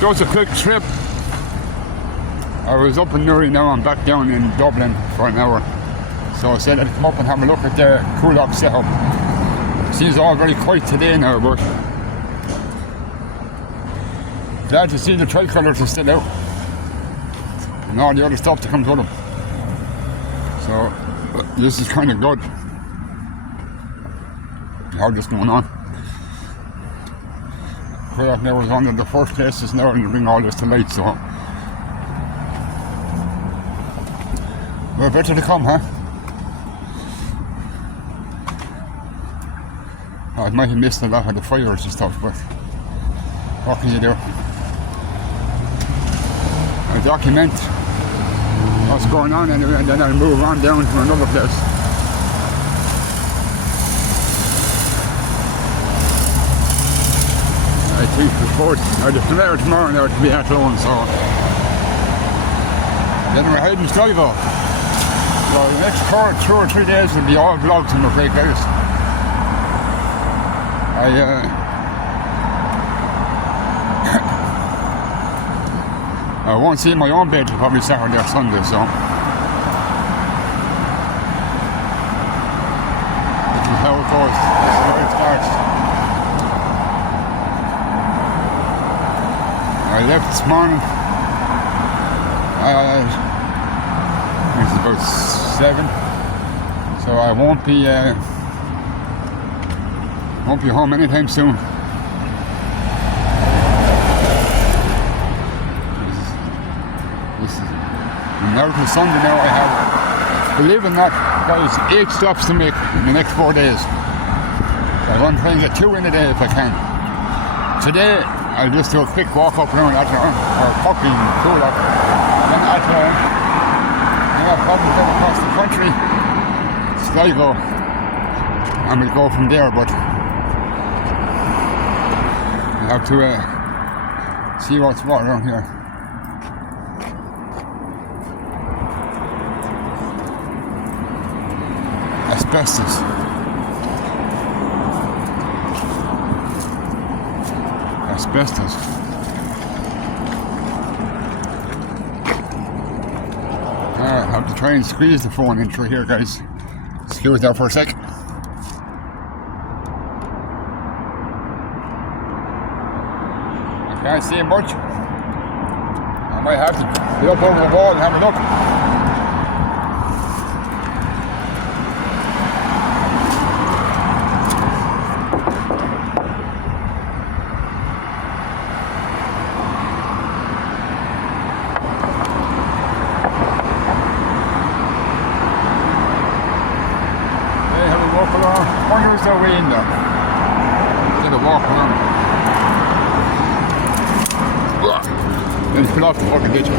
Just a quick trip. I was up in Newry now, I'm back down in Dublin for an hour. So I said I'd come up and have a look at the Coolock setup. Seems all very quiet today now, but glad to see the tricolours are still out. And all the other stuff that comes with them. So this is kind of good. How this going on? Coolock now was one of the first places now to bring all this to light, so we're better to come, huh? I might have missed a lot of the fires and stuff, but what can you do? I document what's going on anyway, and then I'll move on down to another place. I think the tomorrow now to be at home, so then we're heading to Sligo. So the next 2 or 3 days will be all vlogs, I'm afraid, guys. I won't see my own bed till probably Saturday or Sunday, so this is how it goes. This is how it starts. I left this morning. It's about 7, so I won't be home anytime soon. Now till Sunday now I have, believe it or not, guys, 8 stops to make in the next 4 days. So I'm going to try and get 2 in a day if I can. Today I'll just do a quick walk up around Athlone, or fucking Coolock, and then Athlone. I'll probably go across the country, Sligo, and we'll go from there, but I have to see what's what around here. Asbestos. Asbestos. Alright, I have to try and squeeze the phone in through here, guys. Excuse that for a sec. I can't see much. I might have to get up over the wall and have a look. Where's the way in there? Get a walk around. Then pull off the fucking ditch. So,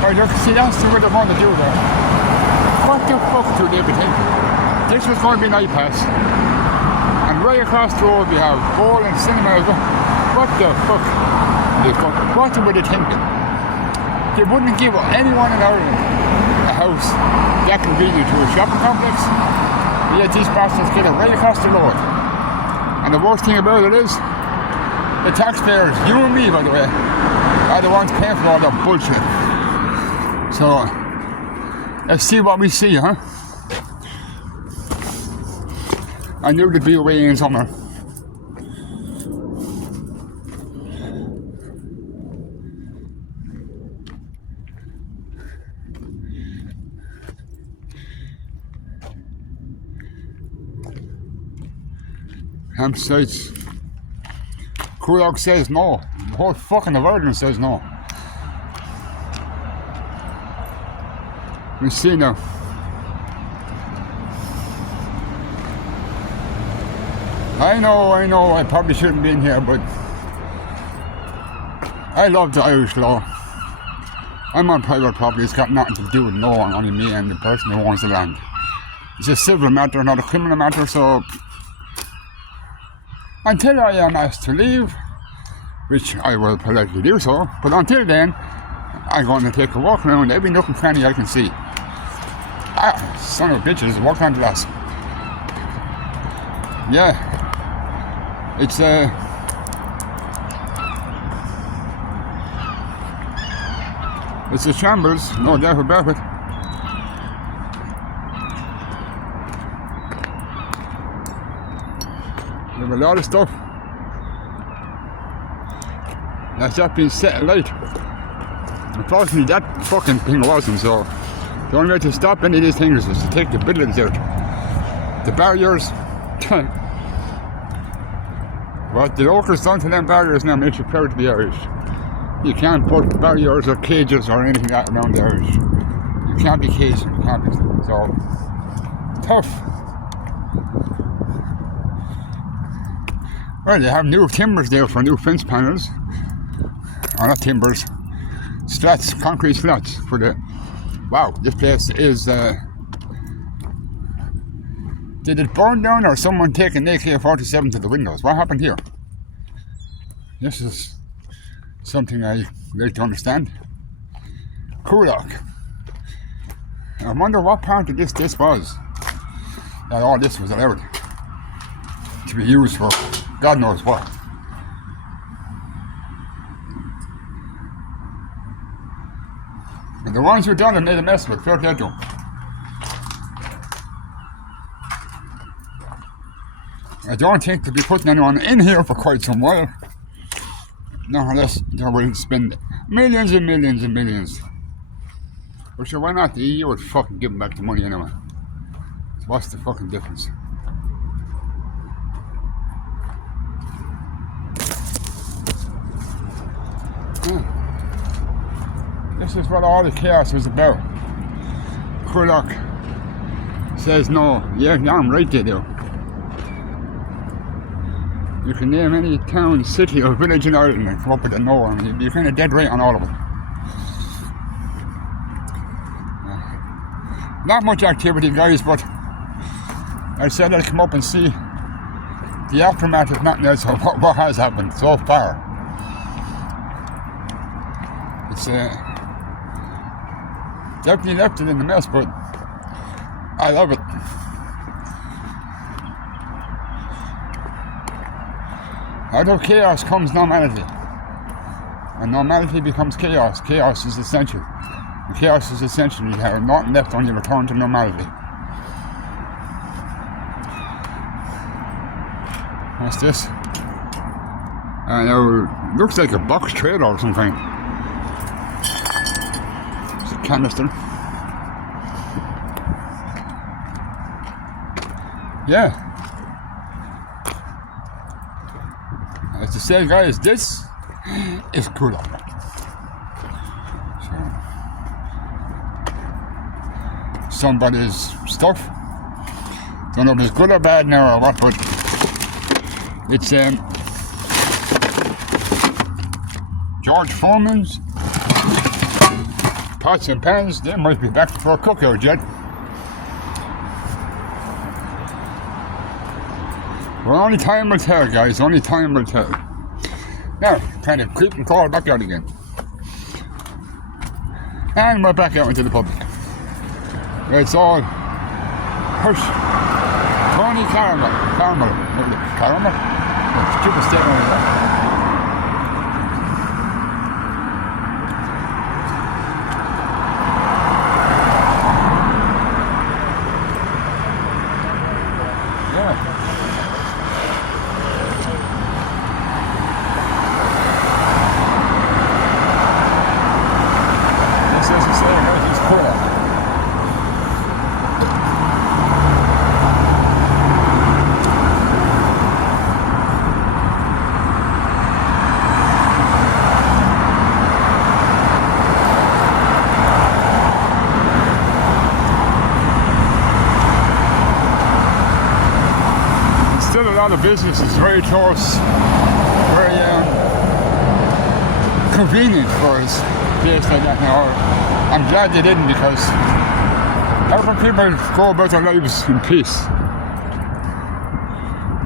right, look, see, that's the way they want to do that. What the fuck do they be thinking? This was going to be an iPass. And right across the road we have Bowl and Cinema. What the fuck? What were they thinking? They wouldn't give anyone in Ireland a house that convenient to a shopping complex. Yet these bastards get it right across the road. And the worst thing about it is, the taxpayers, you and me by the way, are the ones paying for all that bullshit. So, let's see what we see, huh? I knew there'd be a way in somewhere. Campsites. Coolock says no. The whole fucking Ireland says no. We see now. I know, I probably shouldn't be in here, but I love the Irish law. I'm on private property, it's got nothing to do with no one, only me and the person who owns the land. It's a civil matter, not a criminal matter, so until I am asked to leave, which I will politely do so, but until then, I'm going to take a walk around every nook and cranny I can see. Ah, son of a bitch, there's a walk on glass. Yeah, It's a shambles, no doubt about it. We have a lot of stuff that's just been set alight. Unfortunately, that fucking thing wasn't, so the only way to stop any of these things is to take the buildings out. The barriers, what the locals done to them barriers now makes you proud to be Irish. You can't put barriers or cages or anything like that around the Irish. You can't be caged, you can't be, so tough. Well, they have new timbers there for new fence panels. Or not timbers, slats, concrete slats for the... Wow, this place is... Did it burn down or someone take an AK-47 to the windows? What happened here? This is something I like to understand. Coolock. I wonder what part of this was. That all this was allowed to be used for God knows what. And the ones who done it made a mess of it, fair play to them. I don't think they'll be putting anyone in here for quite some while. No, unless they will spend millions and millions and millions. But sure, why not? The EU would fucking give them back the money anyway. What's the fucking difference? This is what all the chaos was about. Coolock says no. Yeah, I'm right, they do. You can name any town, city or village in Ireland and come up with a no, and you'd be kind of dead right on all of it. Not much activity, guys, but I said I'd come up and see the aftermath, if nothing else, of what has happened so far. It's definitely left it in the mess, but I love it. Out of chaos comes normality, and normality becomes chaos. Chaos is essential. And chaos is essential. You have nothing left when you return to normality. What's this? Now, looks like a box trailer or something. It's a canister. Yeah. As to say, guys, this is Coolock. So, somebody's stuff. Don't know if it's good or bad now or what, but it's George Foreman's pots and pans. They might be back for a cookout yet. Well, only time will tell, guys. Only time will tell. Now, kind of creep and crawl back out again. And we're back out into the public. It's all hush. Tony Caramel. Caramel? Stupid statement like that. Still a lot of business. It's very close, very convenient for us, place like that now. I'm glad they didn't, because helping people go about their lives in peace.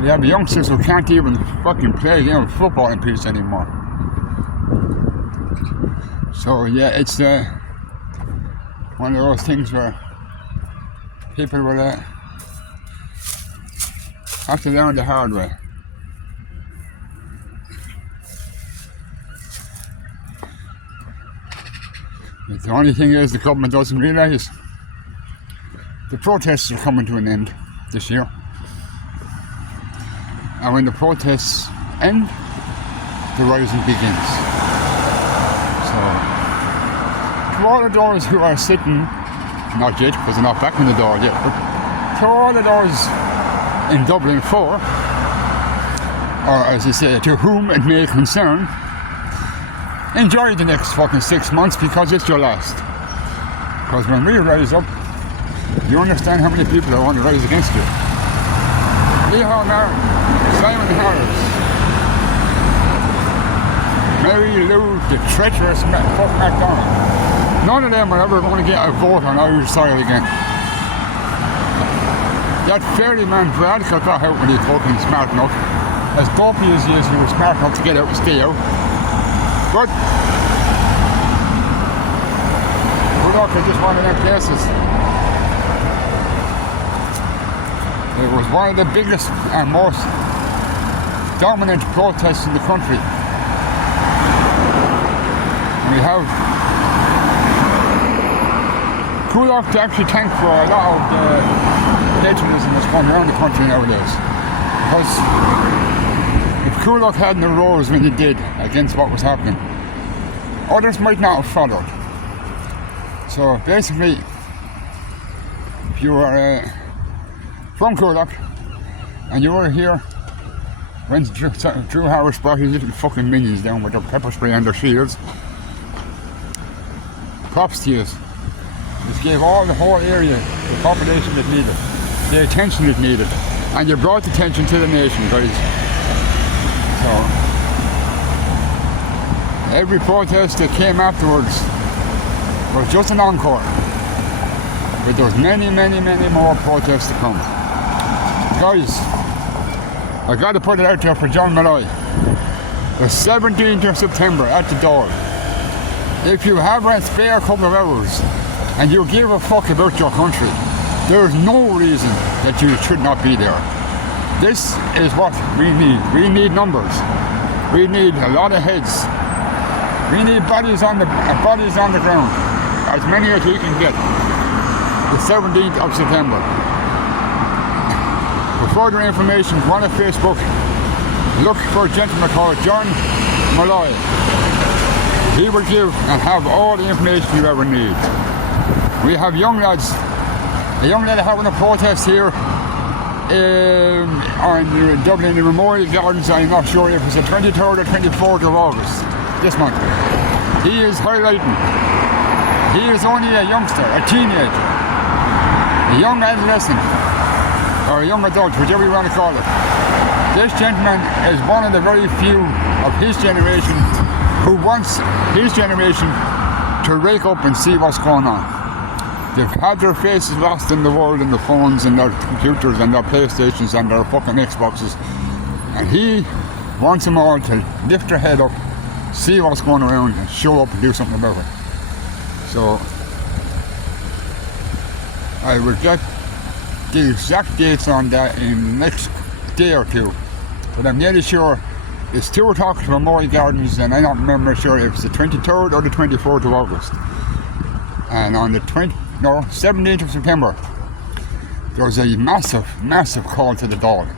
We have youngsters who can't even fucking play a game of football in peace anymore. So yeah, it's one of those things where people will have to learn the hard way. But the only thing is the government doesn't realise the protests are coming to an end this year. And when the protests end, the rising begins. So, to all of those who are sitting, not yet, because they're not back in the door yet, but to all of those in Dublin 4, or as you say, to whom it may concern, enjoy the next fucking 6 months because it's your last. Because when we rise up, you understand how many people are going to rise against you. Leo Marin, Simon Harris, Mary Lou, the treacherous Fuck MacDonald. None of them are ever going to get a vote on Irish soil again. That fairy man Brad got out when he fucking smart enough. As dopey as he is, he was smart enough to get out and stay out. But Coolock is just one of them cases. It was one of the biggest and most dominant protests in the country. And we have Coolock to actually thank for a lot of the patriotism that's going around the country nowadays. Because if Coolock hadn't arose when he did against what was happening, others might not have followed. So basically, if you are from Coolock and you were here when Drew Harris brought his little fucking minions down with their pepper spray and their shields, props to you. This gave all the whole area the population that needed, the attention it needed, and you brought attention to the nation, guys. So every protest that came afterwards was just an encore, but there was many more protests to come. Guys, I got to put it out there for John Malloy. The 17th of September at the door. If you have a spare couple of hours and you give a fuck about your country, there is no reason that you should not be there. This is what we need. We need numbers. We need a lot of heads. We need bodies on the ground, as many as we can get. The 17th of September. For further information, go on to Facebook, look for a gentleman called John Malloy. He will give and have all the information you ever need. We have young lads, a young lad having a protest here on Dublin in the Memorial Gardens. I'm not sure if it's the 23rd or 24th of August this month. He is highlighting. He is only a youngster, a teenager, a young adolescent, or a young adult, whichever you want to call it. This gentleman is one of the very few of his generation who wants his generation to wake up and see what's going on. They've had their faces lost in the world and the phones and their computers and their PlayStations and their fucking Xboxes. And he wants them all to lift their head up, see what's going around and show up and do something about it. So I will get the exact dates on that in the next day or two. But I'm nearly sure it's 2 o'clock to Memorial Gardens, and I don't remember sure if it's the 23rd or the 24th of August. And on the 17th of September, there's a massive call to the dog.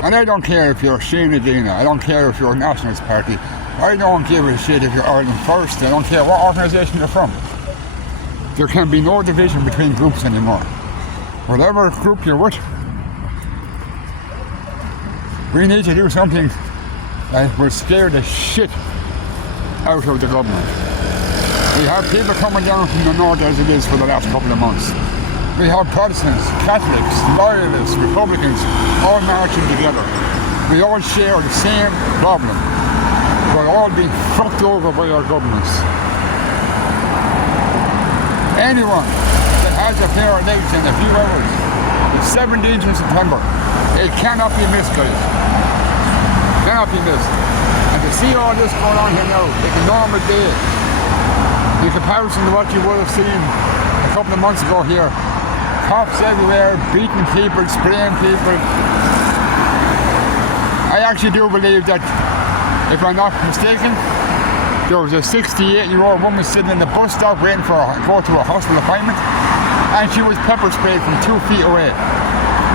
And I don't care if you're Sinn Féin, I don't care if you're a Nationalist Party, I don't give a shit if you're Ireland First, I don't care what organisation you're from. There can be no division between groups anymore. Whatever group you're with, we need to do something that will scare the shit out of the government. We have people coming down from the north as it is for the last couple of months. We have Protestants, Catholics, Loyalists, Republicans, all marching together. We all share the same problem. We're all being fucked over by our governments. Anyone that has a pair of legs in a few hours, the 17th of September, it cannot be missed, guys. Cannot be missed. And to see all this going on here now, like a normal day, in comparison to what you would have seen a couple of months ago here, cops everywhere, beating people, spraying people. I actually do believe that, if I'm not mistaken, there was a 68-year-old woman sitting in the bus stop waiting for go to a hospital appointment, and she was pepper sprayed from 2 feet away.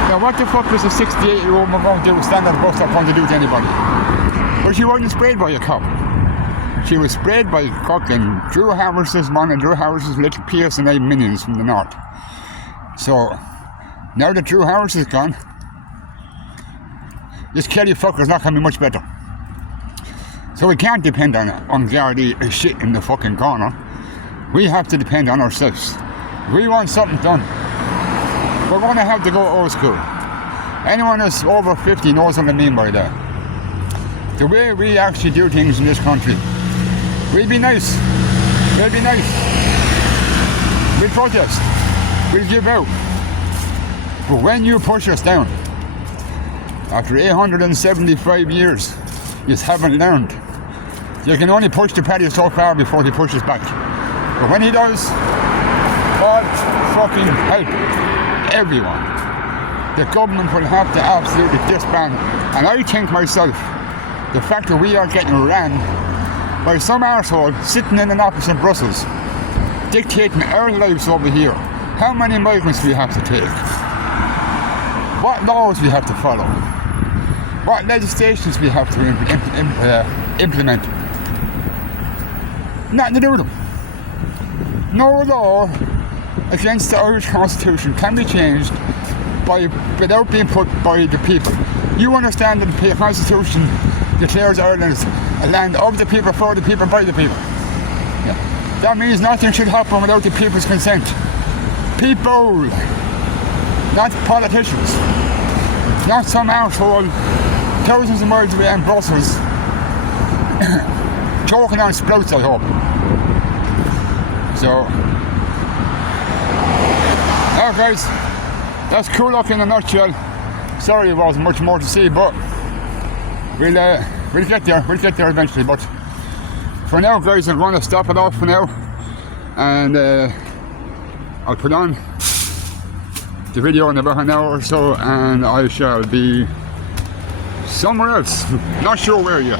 Now what the fuck was a 68-year-old woman going to do, stand at the bus stop going to do to anybody? Well, she wasn't sprayed by a cop. She was sprayed by fucking Drew Harris's man and Drew Harris's little PSNA minions from the north. So, now that Drew Harris is gone, this Kelly fucker's not going to be much better. So we can't depend on Gardaí shit in the fucking corner. We have to depend on ourselves. If we want something done, we're going to have to go old school. Anyone that's over 50 knows what I mean by that. The way we actually do things in this country, we'll be nice. We'll be nice. We'll protest. We'll give out. But when you push us down, after 875 years, you haven't learned. You can only push the paddy so far before he pushes back. But when he does, God fucking help everyone. The government will have to absolutely disband. And I think myself, the fact that we are getting ran by some arsehole sitting in an office in Brussels, dictating our lives over here, how many migrants we have to take, what laws we have to follow, what legislations we have to implement. Nothing to do with them. No law against the Irish Constitution can be changed without being put by the people. You understand that the Constitution declares Ireland as a land of the people, for the people, by the people. Yeah. That means nothing should happen without the people's consent. People, not politicians, not some arsehole thousands of miles away in Brussels choking on sprouts, I hope. So, now guys, that's Coolock in a nutshell. Sorry there wasn't much more to see, but we'll get there. We'll get there eventually. But for now, guys, I'm going to stop it off for now, and I'll put on the video in about an hour or so, and I shall be somewhere else. Not sure where yet.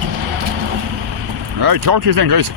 Alright, talk to you then, guys.